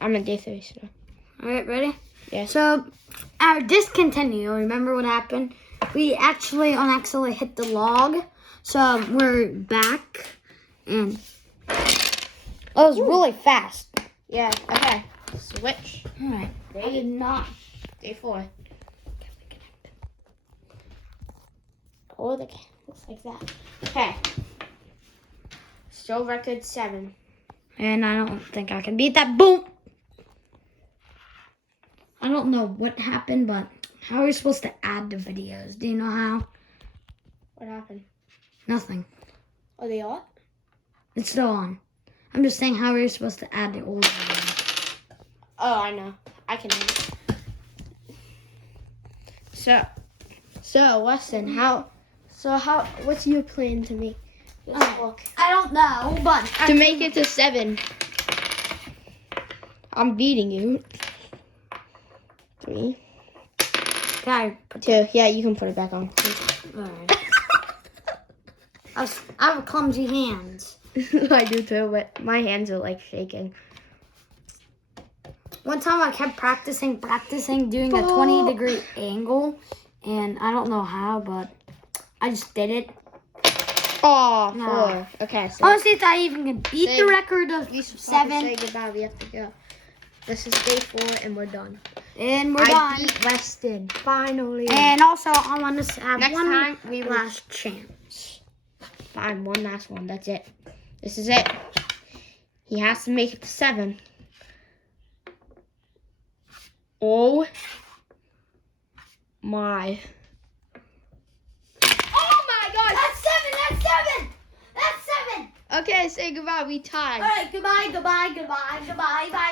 I'm in day 3, so. All right, ready? Yeah. So, our discontinue, remember what happened? We actually unaccidentally hit the log. So, we're back. And that was really fast. Yeah, okay. Switch. All right. I did not. Day 4. Oh, the looks like that. Okay. Still record 7. And I don't think I can beat that. Boom! I don't know what happened, but how are we supposed to add the videos? Do you know how? What happened? Nothing. Are they on? It's still on. I'm just saying how are we supposed to add the old videos? Oh, I know. I can do it. So, Weston, what's your plan to make this look? I don't know, but To make it to 7. I'm beating you. 3. Okay. 2. Yeah, you can put it back on. All right. I have clumsy hands. I do too, but my hands are like shaking. One time I kept practicing doing a 20-degree angle, and I don't know how, but I just did it. Oh, No. 4. Okay, so I want to see if I even can beat the record of you should 7. say goodbye. We have to go. This is day 4, and we're done. And we're I done. beat Weston finally. And also, I want to have Next one time, we will- last chance. Fine, one last one. That's it. This is it. He has to make it to 7. Oh my. Oh my God. That's 7. That's 7. That's 7. Okay, say goodbye. We tied. All right. Goodbye. Goodbye. Goodbye. Goodbye. Bye.